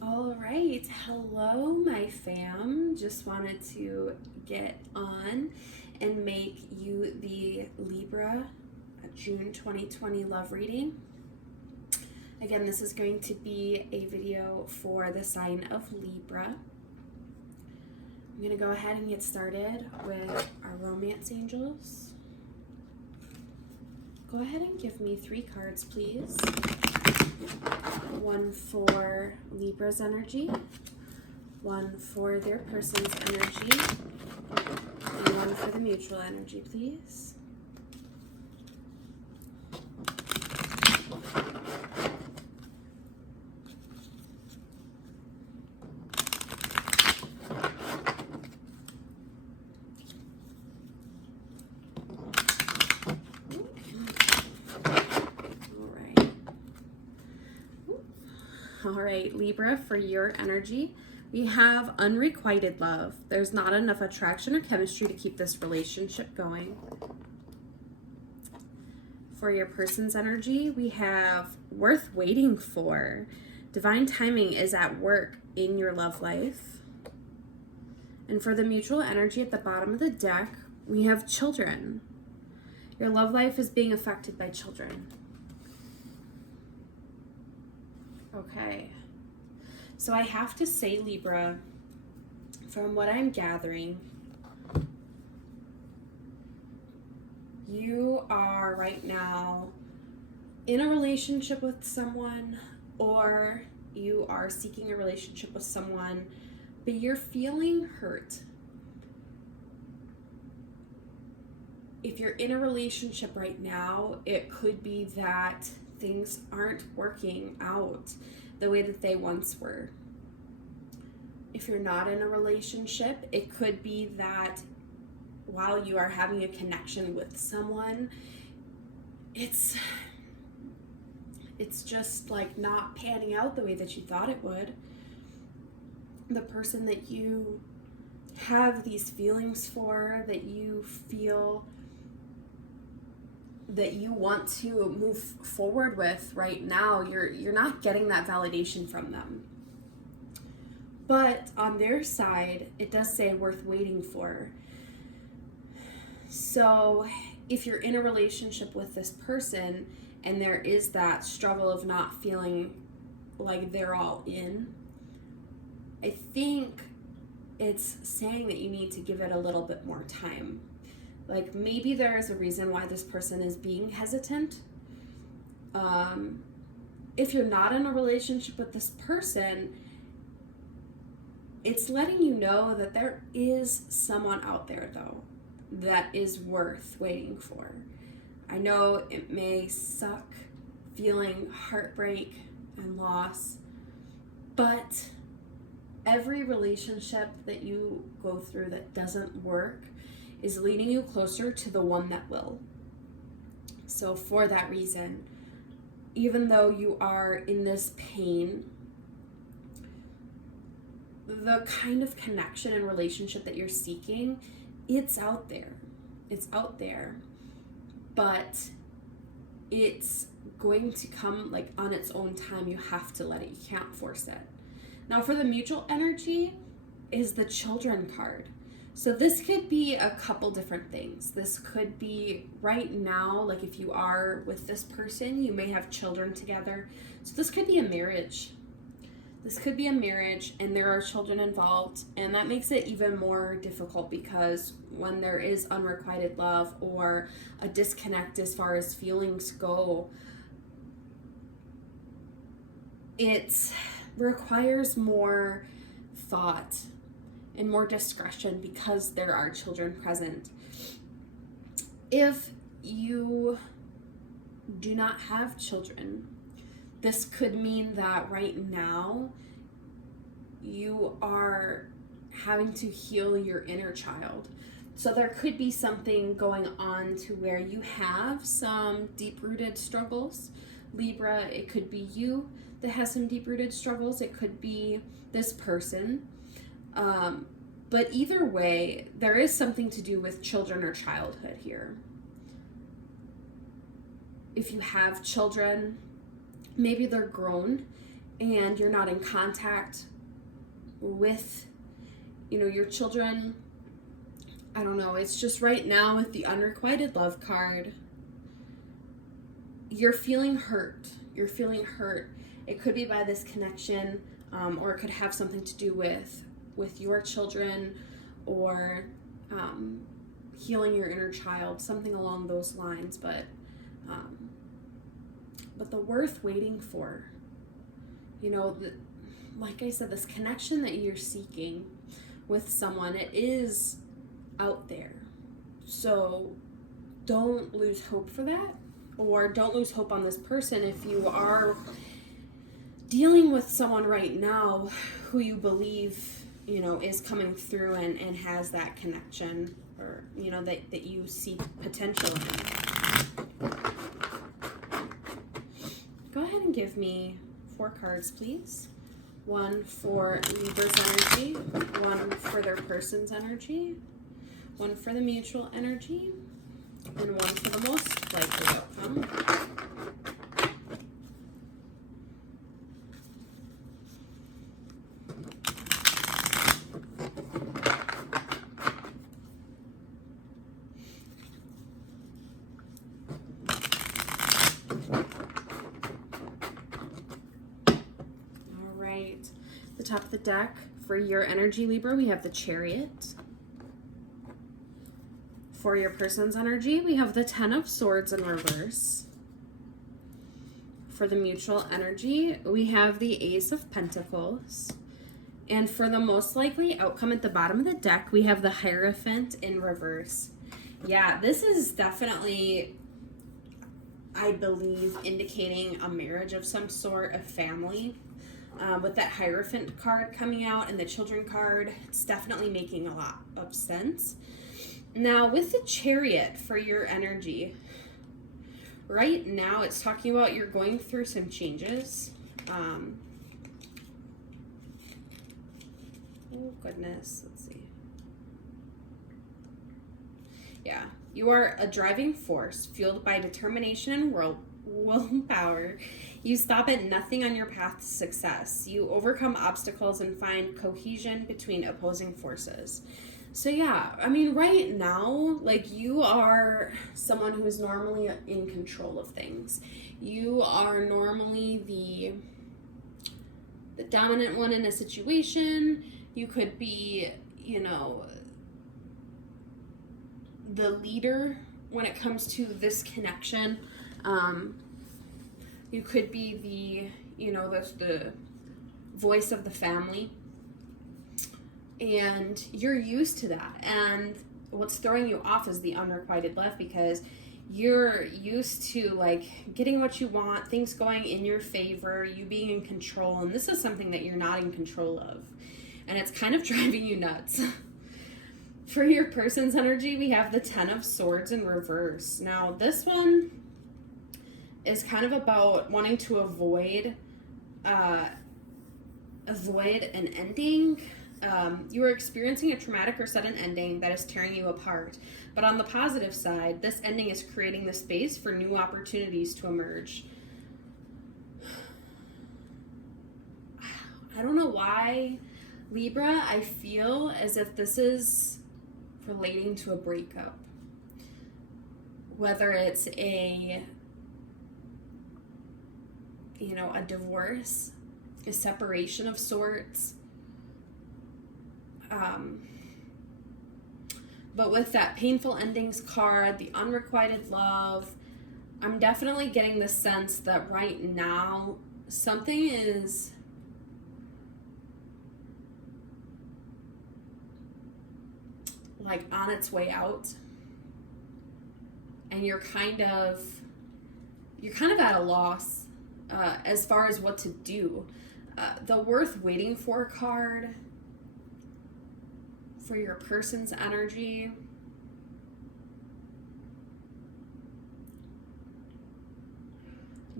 All right, hello, my fam. Just wanted to get on and make you the Libra June 2020 love reading. Again, this is going to be a video for the sign of Libra. I'm going to go ahead and get started with our romance angels. Go ahead and give me 3 cards, please. One for Libra's energy, one for their person's energy, and one for the mutual energy, please. All right, Libra, for your energy, we have unrequited love. There's not enough attraction or chemistry to keep this relationship going. For your person's energy, we have worth waiting for. Divine timing is at work in your love life. And for the mutual energy at the bottom of the deck, we have children. Your love life is being affected by children. Okay, so I have to say, Libra, from what I'm gathering, you are right now in a relationship with someone, or you are seeking a relationship with someone, but you're feeling hurt. If you're in a relationship right now, it could be that things aren't working out the way that they once were. If you're not in a relationship, it could be that while you are having a connection with someone, it's just like not panning out the way that you thought it would. The person that you have these feelings for, that you feel that you want to move forward with right now, you're not getting that validation from them. But on their side, it does say worth waiting for. So if you're in a relationship with this person and there is that struggle of not feeling like they're all in, I think it's saying that you need to give it a little bit more time. Like, maybe there is a reason why this person is being hesitant. If you're not in a relationship with this person, it's letting you know that there is someone out there, though, that is worth waiting for. I know it may suck feeling heartbreak and loss, but every relationship that you go through that doesn't work is leading you closer to the one that will. So for that reason, even though you are in this pain, the kind of connection and relationship that you're seeking, it's out there. It's out there. But it's going to come like on its own time. You have to let it. You can't force it. Now for the mutual energy is the children card. So this could be a couple different things. This could be right now, like if you are with this person, you may have children together. So this could be a marriage. This could be a marriage and there are children involved, and that makes it even more difficult because when there is unrequited love or a disconnect as far as feelings go, it requires more thought and more discretion because there are children present. If you do not have children, this could mean that right now you are having to heal your inner child. So there could be something going on to where you have some deep-rooted struggles. Libra, it could be you that has some deep-rooted struggles. It could be this person. But either way, there is something to do with children or childhood here. If you have children, maybe they're grown and you're not in contact with, your children. I don't know, it's just right now with the unrequited love card, you're feeling hurt. It could be by this connection, or it could have something to do with your children, or healing your inner child, something along those lines. But the worth waiting for, like I said, this connection that you're seeking with someone, it is out there. So don't lose hope for that, or don't lose hope on this person if you are dealing with someone right now who you believe, is coming through and has that connection, or, that you see potential in. Go ahead and give me 4 cards, please. 1 for Libra's energy, 1 for their person's energy, 1 for the mutual energy, and 1 for the most likely outcome. The top of the deck for your energy, Libra, we have the Chariot. For your person's energy, we have the 10 of Swords in reverse. For the mutual energy, we have the Ace of Pentacles. And for the most likely outcome at the bottom of the deck, we have the Hierophant in reverse. Yeah, this is definitely, I believe, indicating a marriage of some sort, a family. With that Hierophant card coming out and the Children card, it's definitely making a lot of sense. Now, with the Chariot for your energy, right now it's talking about you're going through some changes. Oh, goodness. Let's see. Yeah, you are a driving force fueled by determination and willpower. You stop at nothing on your path to success. You overcome obstacles and find cohesion between opposing forces. So yeah, I mean, right now, like, you are someone who's normally in control of things. You are normally the dominant one in a situation. You could be, the leader when it comes to this connection. You could be the voice of the family, and you're used to that. And what's throwing you off is the unrequited love, because you're used to, like, getting what you want, things going in your favor, you being in control, and this is something that you're not in control of, and it's kind of driving you nuts. For your person's energy, we have the 10 of Swords in reverse. Now, this one is kind of about wanting to avoid an ending. You are experiencing a traumatic or sudden ending that is tearing you apart. But on the positive side, this ending is creating the space for new opportunities to emerge. I don't know why, Libra, I feel as if this is relating to a breakup. Whether it's a divorce, a separation of sorts. But with that painful endings card, the unrequited love, I'm definitely getting the sense that right now something is like on its way out, and you're kind of at a loss as far as what to do. The worth waiting for card for your person's energy.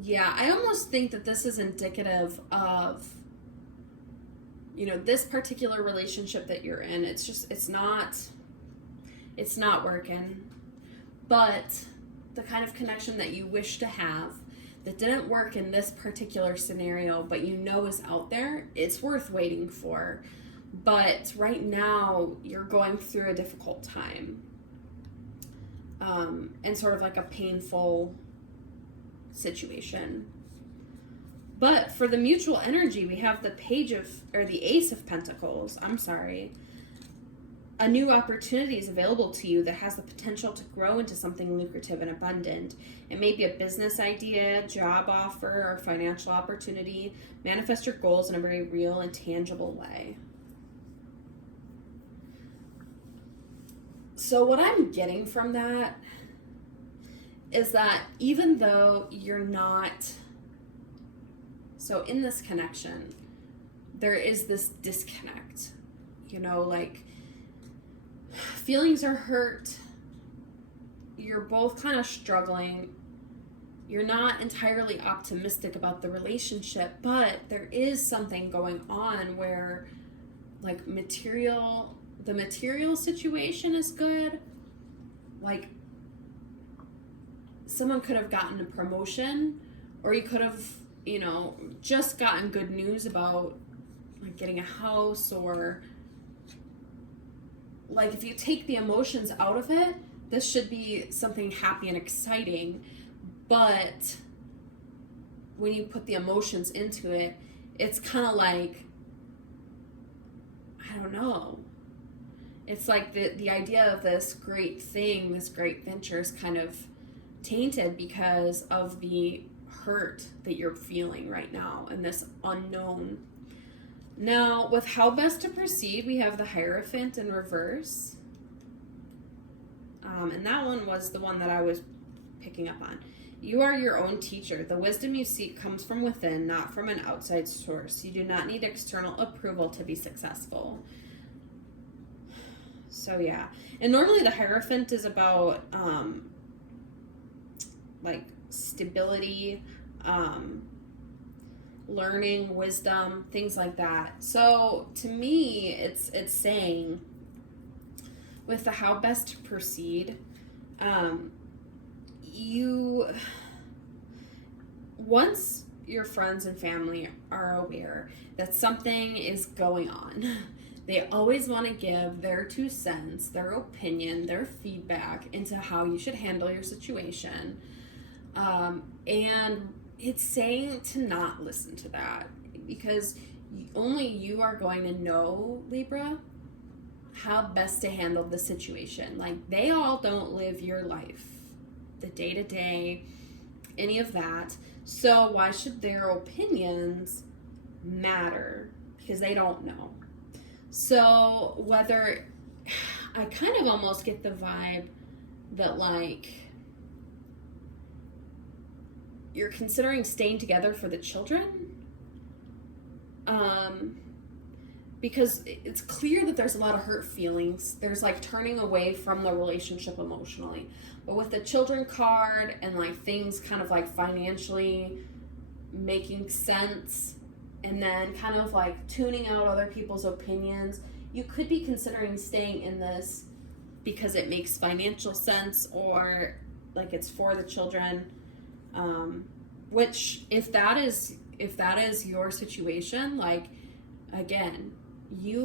Yeah, I almost think that this is indicative of, this particular relationship that you're in. It's not working. But the kind of connection that you wish to have, that didn't work in this particular scenario, but you know is out there, it's worth waiting for. But right now, you're going through a difficult time. And sort of like a painful situation. But for the mutual energy, we have the the Ace of Pentacles. I'm sorry. A new opportunity is available to you that has the potential to grow into something lucrative and abundant. It may be a business idea, job offer, or financial opportunity. Manifest your goals in a very real and tangible way. So what I'm getting from that is that even though you're not, so in this connection, there is this disconnect, like feelings are hurt, you're both kind of struggling, you're not entirely optimistic about the relationship, but there is something going on where like the material situation is good. Like someone could have gotten a promotion, or you could have, just gotten good news about like getting a house, or like if you take the emotions out of it, this should be something happy and exciting. But when you put the emotions into it, it's kind of like, I don't know. It's like the idea of this great thing, this great venture is kind of tainted because of the hurt that you're feeling right now and this unknown. Now, with how best to proceed, we have the Hierophant in reverse. And that one was the one that I was picking up on. You are your own teacher. The wisdom you seek comes from within, not from an outside source. You do not need external approval to be successful. So yeah, and normally the Hierophant is about like stability, learning, wisdom, things like that. So to me, it's saying with the how best to proceed, once your friends and family are aware that something is going on, they always want to give their 2 cents, their opinion, their feedback into how you should handle your situation. And it's saying to not listen to that, because only you are going to know, Libra, how best to handle the situation. Like, they all don't live your life, the day-to-day, any of that. So why should their opinions matter? Because they don't know. So whether, I kind of almost get the vibe that like you're considering staying together for the children, because it's clear that there's a lot of hurt feelings. There's like turning away from the relationship emotionally, but with the children card and like things kind of like financially making sense, and then kind of like tuning out other people's opinions, you could be considering staying in this because it makes financial sense, or like it's for the children, which if that is your situation, like, again,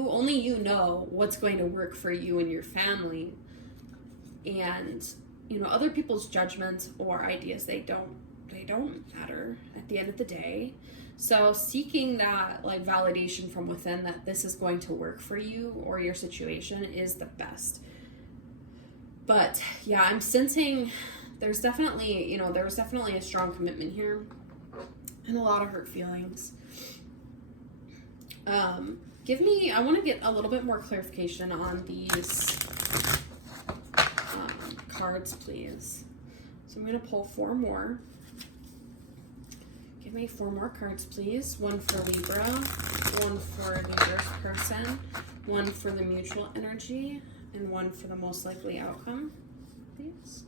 only you know what's going to work for you and your family, and other people's judgments or ideas, they don't matter at the end of the day. So seeking that like validation from within that this is going to work for you or your situation is the best. But yeah, I'm sensing there's definitely a strong commitment here and a lot of hurt feelings. I want to get a little bit more clarification on these cards, please. So I'm going to pull 4 more. Give me 4 more cards, please. 1 for Libra, 1 for Libra's person, 1 for the mutual energy, and 1 for the most likely outcome, please.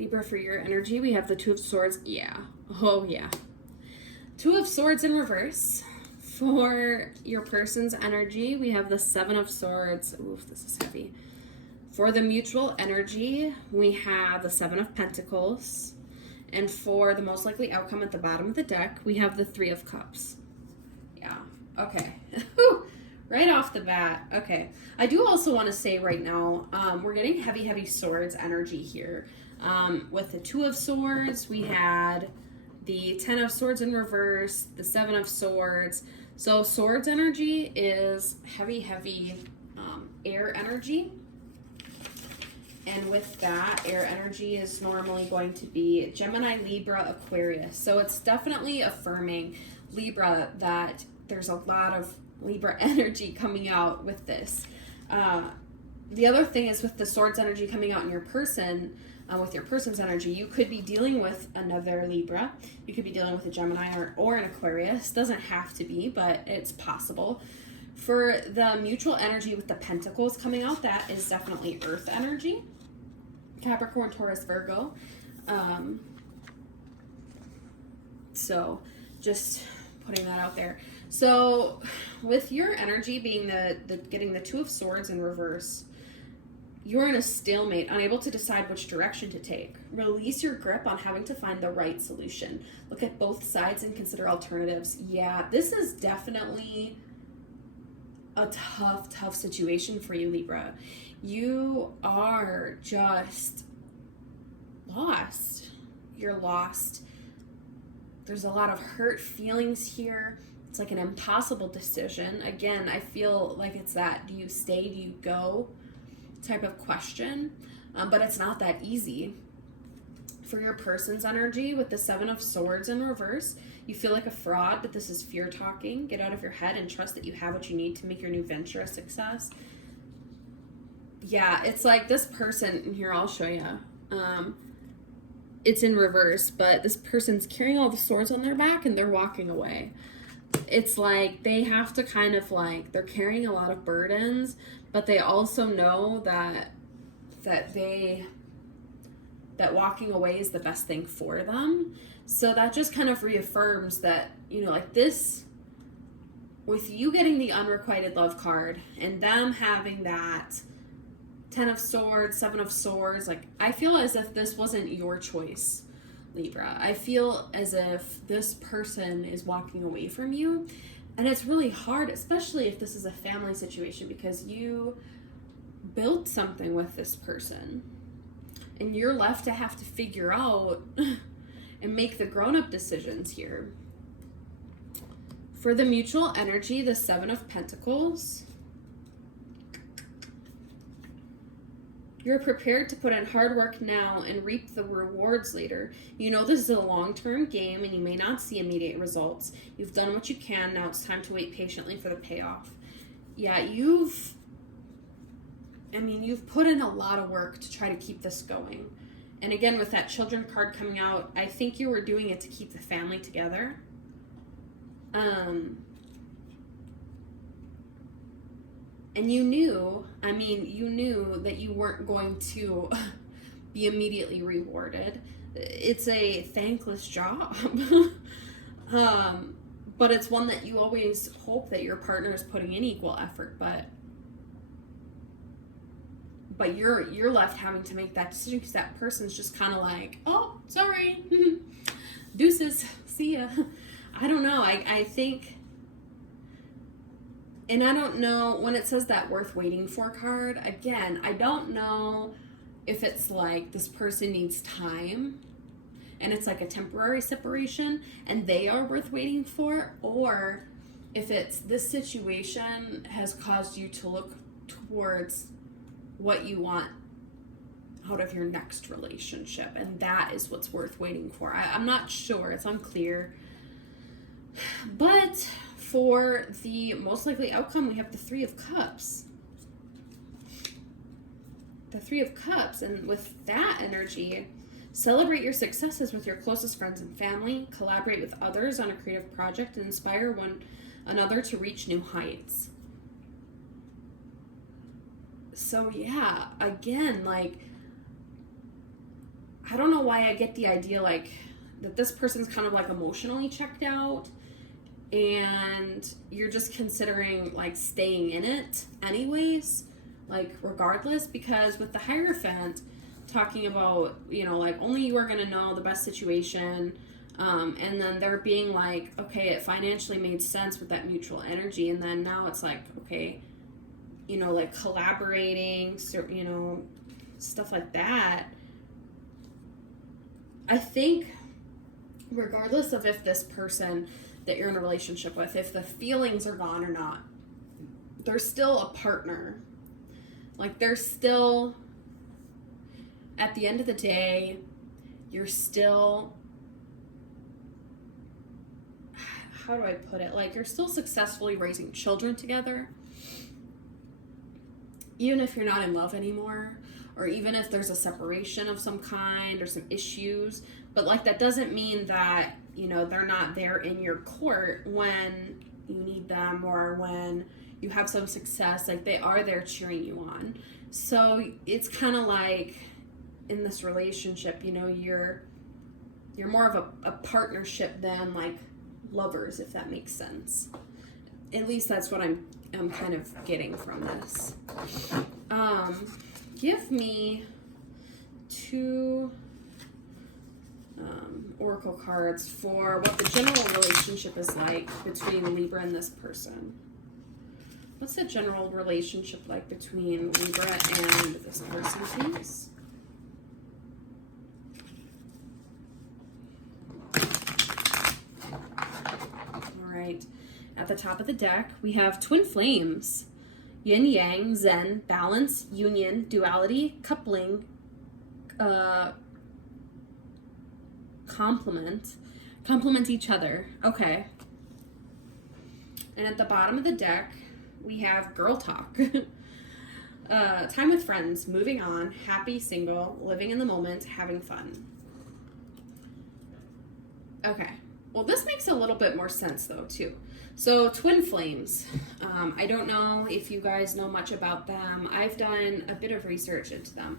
Libra, for your energy, we have the Two of Swords. Yeah. Oh, yeah. Two of Swords in reverse. For your person's energy, we have the Seven of Swords. Oof, this is heavy. For the mutual energy, we have the Seven of Pentacles. And for the most likely outcome at the bottom of the deck, we have the Three of Cups. Yeah. Okay. Right off the bat. Okay. I do also want to say right now, we're getting heavy swords energy here. With the Two of Swords, we had the Ten of Swords in reverse, the Seven of Swords. So swords energy is heavy air energy. And with that, air energy is normally going to be Gemini, Libra, Aquarius. So it's definitely affirming, Libra, that there's a lot of Libra energy coming out with this. The other thing is with the swords energy coming out in your person, with your person's energy, you could be dealing with another Libra. You could be dealing with a Gemini or an Aquarius. Doesn't have to be, but it's possible. For the mutual energy with the Pentacles coming out, that is definitely Earth energy. Capricorn, Taurus, Virgo. So just putting that out there. So with your energy being the getting the Two of Swords in reverse, you're in a stalemate, unable to decide which direction to take. Release your grip on having to find the right solution. Look at both sides and consider alternatives. Yeah, this is definitely a tough situation for you, Libra. You are just lost. You're lost. There's a lot of hurt feelings here. It's like an impossible decision. Again, I feel like it's that do you stay, do you go type of question, but it's not that easy. For your person's energy with the Seven of Swords in reverse, you feel like a fraud, but this is fear talking. Get out of your head and trust that you have what you need to make your new venture a success. Yeah, it's like this person, and here I'll show you. It's in reverse, but this person's carrying all the swords on their back and they're walking away. It's like they have to kind of like, they're carrying a lot of burdens, but they also know that walking away is the best thing for them. So that just kind of reaffirms that, you know, like this, with you getting the unrequited love card and them having that Ten of Swords, Seven of Swords, like I feel as if this wasn't your choice, Libra. I feel as if this person is walking away from you. And it's really hard, especially if this is a family situation, because you built something with this person and you're left to have to figure out and make the grown-up decisions here. For the mutual energy, the Seven of Pentacles, you're prepared to put in hard work now and reap the rewards later. You know this is a long-term game and you may not see immediate results. You've done what you can. Now it's time to wait patiently for the payoff. Yeah, you've put in a lot of work to try to keep this going. And again, with that children card coming out, I think you were doing it to keep the family together. And you knew that you weren't going to be immediately rewarded. It's a thankless job. But it's one that you always hope that your partner is putting in equal effort, but you're left having to make that decision because that person's just kind of like, oh, sorry, deuces, see ya. I don't know. I think, and I don't know, when it says that worth waiting for card, again, I don't know if it's like this person needs time and it's like a temporary separation and they are worth waiting for, or if it's this situation has caused you to look towards what you want out of your next relationship, and that is what's worth waiting for. I'm not sure. It's unclear. But for the most likely outcome, we have the Three of Cups. The Three of Cups, and with that energy, celebrate your successes with your closest friends and family, collaborate with others on a creative project, and inspire one another to reach new heights. So yeah, again, like, I don't know why I get the idea like that this person's kind of like emotionally checked out, and you're just considering like staying in it anyways, like regardless, because with the Hierophant talking about, you know, like only you are going to know the best situation, and then they're being like, okay, it financially made sense with that mutual energy, and then now it's like, okay, you know, like collaborating, so, you know, stuff like that. I think regardless of if this person that you're in a relationship with, if the feelings are gone or not, they're still a partner. Like they're still, at the end of the day, you're still, how do I put it? Like you're still successfully raising children together. Even if you're not in love anymore, or even if there's a separation of some kind or some issues, but like that doesn't mean that, you know, they're not there in your court when you need them or when you have some success. Like they are there cheering you on. So it's kind of like in this relationship, you know, you're more of a partnership than like lovers, if that makes sense. At least that's what I'm kind of getting from this. Give me 2 oracle cards for what the general relationship is like between Libra and this person. What's the general relationship like between Libra and this person, please? All right. At the top of the deck, we have twin flames. Yin, yang, zen, balance, union, duality, coupling, complement each other. Okay. And at the bottom of the deck, we have girl talk. Time with friends, moving on, happy, single, living in the moment, having fun. Okay. Well, this makes a little bit more sense, though, too. So, twin flames. I don't know if you guys know much about them. I've done a bit of research into them.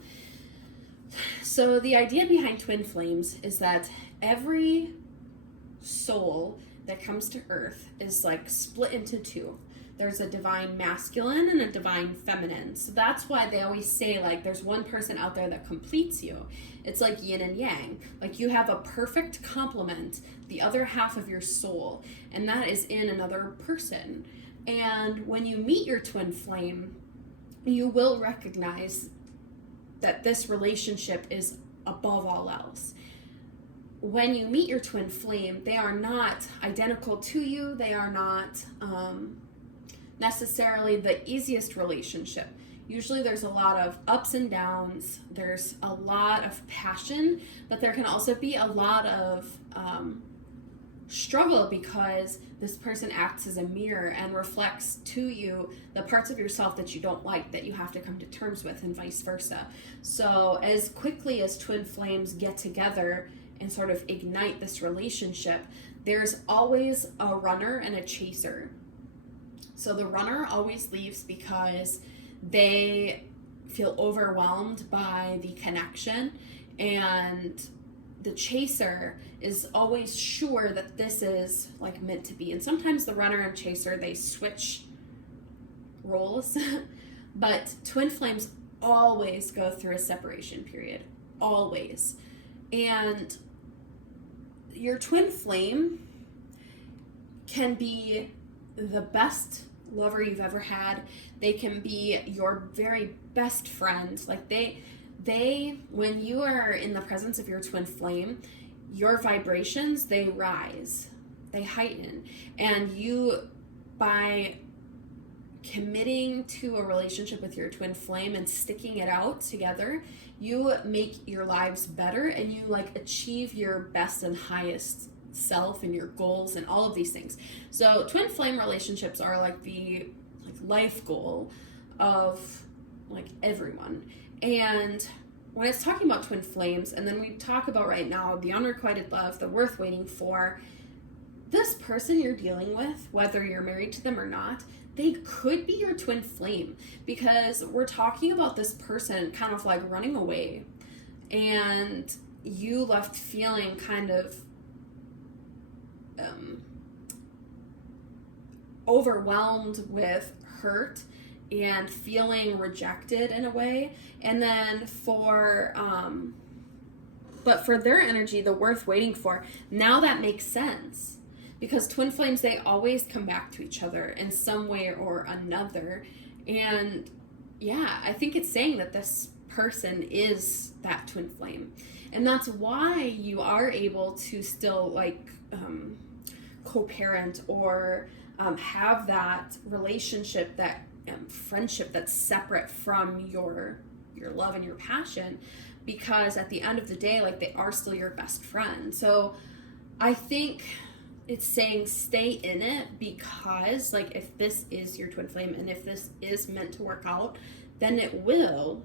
So, the idea behind twin flames is that every soul that comes to Earth is like split into 2. There's a divine masculine and a divine feminine. So that's why they always say, like, there's one person out there that completes you. It's like yin and yang. Like, you have a perfect complement, the other half of your soul, and that is in another person. And when you meet your twin flame, you will recognize that this relationship is above all else. When you meet your twin flame, they are not identical to you. They are not necessarily the easiest relationship. Usually there's a lot of ups and downs. There's a lot of passion, but there can also be a lot of struggle because this person acts as a mirror and reflects to you the parts of yourself that you don't like, that you have to come to terms with, and vice versa. So as quickly as twin flames get together and sort of ignite this relationship, there's always a runner and a chaser. So the runner always leaves because they feel overwhelmed by the connection, and the chaser is always sure that this is like meant to be. And sometimes the runner and chaser, they switch roles, but twin flames always go through a separation period, always. And your twin flame can be the best lover you've ever had. They can be your very best friend. Like they when you are in the presence of your twin flame, your vibrations, they rise, they heighten, and you, by committing to a relationship with your twin flame and sticking it out together, you make your lives better, and you like achieve your best and highest self and your goals and all of these things. So twin flame relationships are like the life goal of like everyone. And when it's talking about twin flames, and then we talk about right now the unrequited love, the worth waiting for, this person you're dealing with, whether you're married to them or not, they could be your twin flame, because we're talking about this person kind of like running away, and you left feeling kind of overwhelmed with hurt and feeling rejected in a way. And then but for their energy, the worth waiting for, now that makes sense. Because twin flames, they always come back to each other in some way or another. And yeah, I think it's saying that this person is that twin flame. And that's why you are able to still like co-parent or have that relationship, that friendship that's separate from your love and your passion, because at the end of the day, like, they are still your best friend. So I think it's saying stay in it, because like, if this is your twin flame and if this is meant to work out, then it will.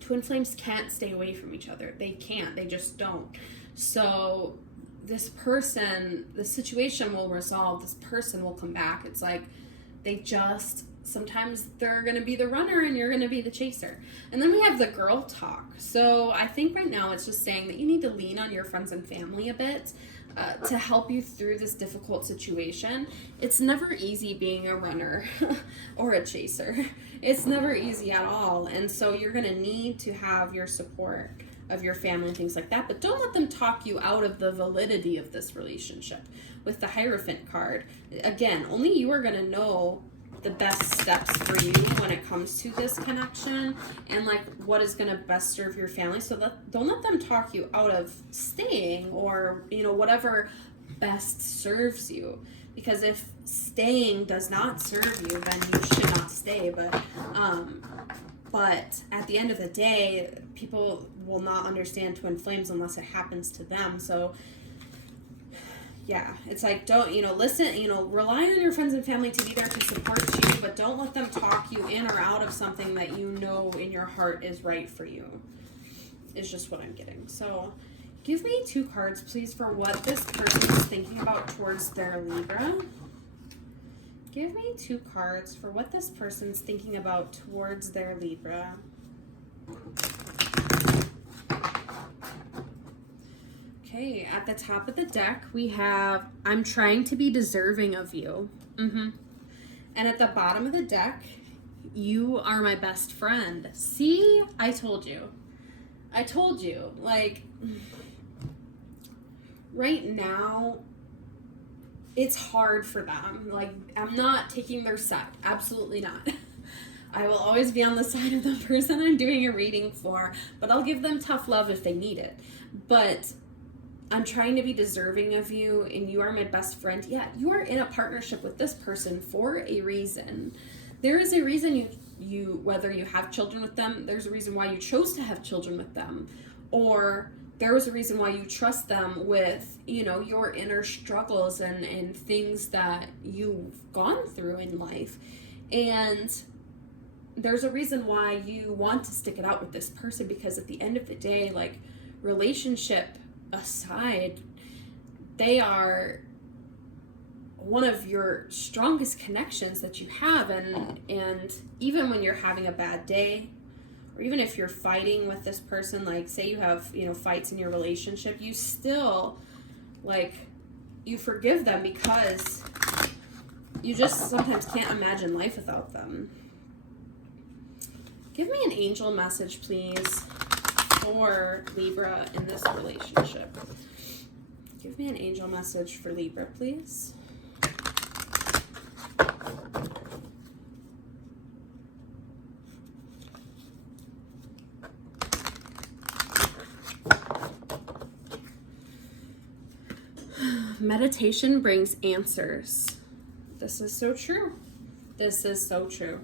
Twin flames can't stay away from each other. They can't. They just don't. So this person, the situation will resolve. This person will come back. It's like sometimes they're going to be the runner and you're going to be the chaser. And then we have the girl talk. So I think right now it's just saying that you need to lean on your friends and family a bit to help you through this difficult situation. It's never easy being a runner or a chaser. It's never easy at all. And so you're going to need to have your support of your family and things like that. But don't let them talk you out of the validity of this relationship. With the Hierophant card, again, only you are going to know the best steps for you when it comes to this connection and like what is going to best serve your family. So don't let them talk you out of staying, or whatever best serves you, because if staying does not serve you, then you should not stay. But at the end of the day, people will not understand twin flames unless it happens to them. So yeah, it's like, don't, listen, rely on your friends and family to be there to support you, but don't let them talk you in or out of something that you know in your heart is right for you, is just what I'm getting. So give me 2 cards, please, for what this person is thinking about towards their Libra. Give me 2 cards for what this person's thinking about towards their Libra. Okay, at the top of the deck, we have, I'm trying to be deserving of you. And at the bottom of the deck, you are my best friend. See, I told you. Like, right now, it's hard for them. Like, I'm not taking their side. Absolutely not. I will always be on the side of the person I'm doing a reading for, but I'll give them tough love if they need it. But I'm trying to be deserving of you, and you are my best friend. Yeah, you are in a partnership with this person for a reason. There is a reason you whether you have children with them, there's a reason why you chose to have children with them, or there was a reason why you trust them with, your inner struggles and things that you've gone through in life. And there's a reason why you want to stick it out with this person, because at the end of the day, like, relationship aside, they are one of your strongest connections that you have. And even when you're having a bad day, or even if you're fighting with this person, like, say you have, fights in your relationship, you still, like, you forgive them because you just sometimes can't imagine life without them. Give me an angel message, please, for Libra in this relationship. Give me an angel message for Libra, please. Meditation brings answers. This is so true. This is so true.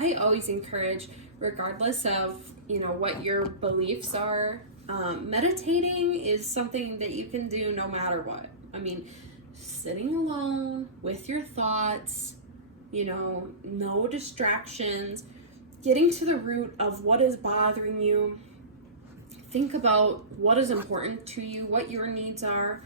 I always encourage, regardless of, what your beliefs are, meditating is something that you can do no matter what. I mean, sitting alone with your thoughts, no distractions, getting to the root of what is bothering you. Think about what is important to you, what your needs are,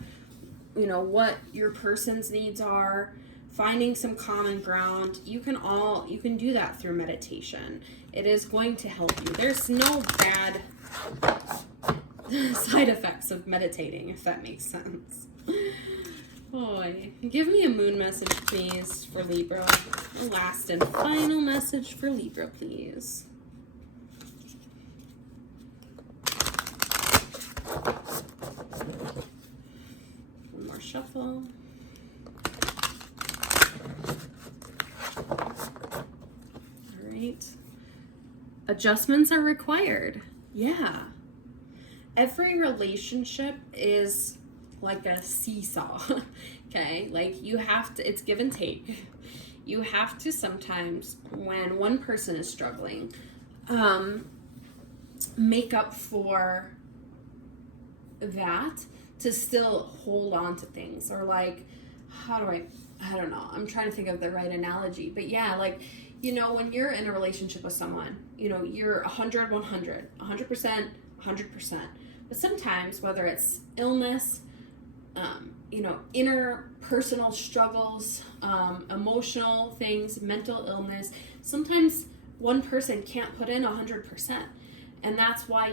what your person's needs are. finding some common ground. You can do that through meditation. It is going to help you. There's no bad side effects of meditating, if that makes sense. Boy, give me a moon message, please, for Libra. The last and final message for Libra, please. One more shuffle. All right. Adjustments are required. Yeah. Every relationship is like a seesaw, okay? Like you have to, it's give and take. You have to sometimes, when one person is struggling, make up for that to still hold on to things. Or like, I don't know, I'm trying to think of the right analogy, but yeah, like, you know, when you're in a relationship with someone, you know, you're 100%, 100%. But sometimes, whether it's illness, you know, interpersonal struggles, emotional things, mental illness, sometimes one person can't put in 100%. And that's why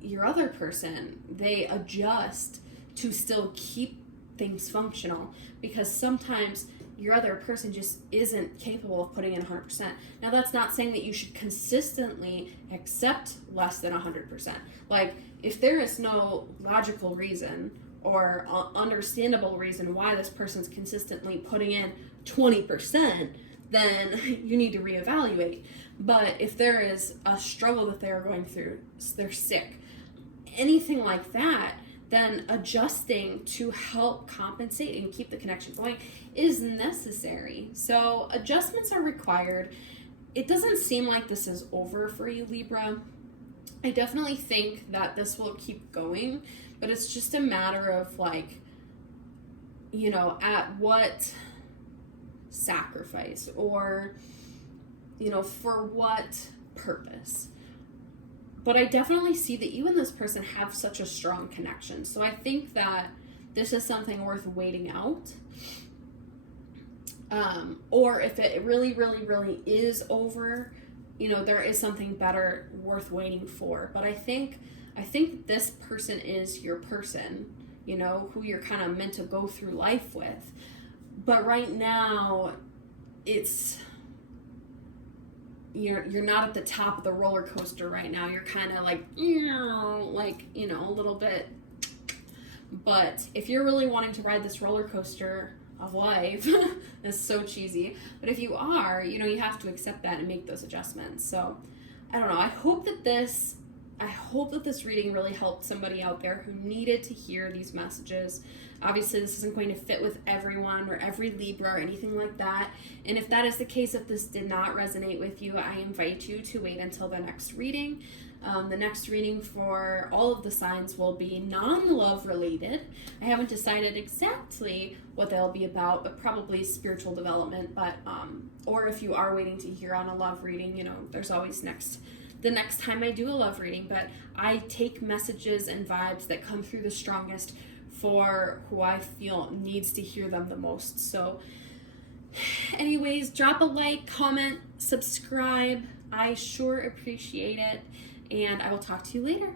your other person, they adjust to still keep things functional, because sometimes your other person just isn't capable of putting in 100%. Now, that's not saying that you should consistently accept less than 100%. Like, if there is no logical reason or understandable reason why this person's consistently putting in 20%, then you need to reevaluate. But if there is a struggle that they're going through, they're sick, anything like that, then adjusting to help compensate and keep the connection going is necessary. So adjustments are required. It doesn't seem like this is over for you, Libra. I definitely think that this will keep going, but it's just a matter of like, you know, at what sacrifice, or, you know, for what purpose. But I definitely see that you and this person have such a strong connection. So I think that this is something worth waiting out. Or if it really, really, really is over, you know, there is something better worth waiting for. But I think this person is your person, you know, who you're kind of meant to go through life with. But right now, it's, you're not at the top of the roller coaster right now. You're kind of like, you know, a little bit. But if you're really wanting to ride this roller coaster of life, it's so cheesy. But if you are, you know, you have to accept that and make those adjustments. So I don't know. I hope that this reading really helped somebody out there who needed to hear these messages. Obviously, this isn't going to fit with everyone or every Libra or anything like that. And if that is the case, if this did not resonate with you, I invite you to wait until the next reading. The next reading for all of the signs will be non-love related. I haven't decided exactly what they'll be about, but probably spiritual development. But or if you are waiting to hear on a love reading, you know, there's always the next time I do a love reading. But I take messages and vibes that come through the strongest for who I feel needs to hear them the most. So anyways, drop a like, comment, subscribe. I sure appreciate it. And I will talk to you later.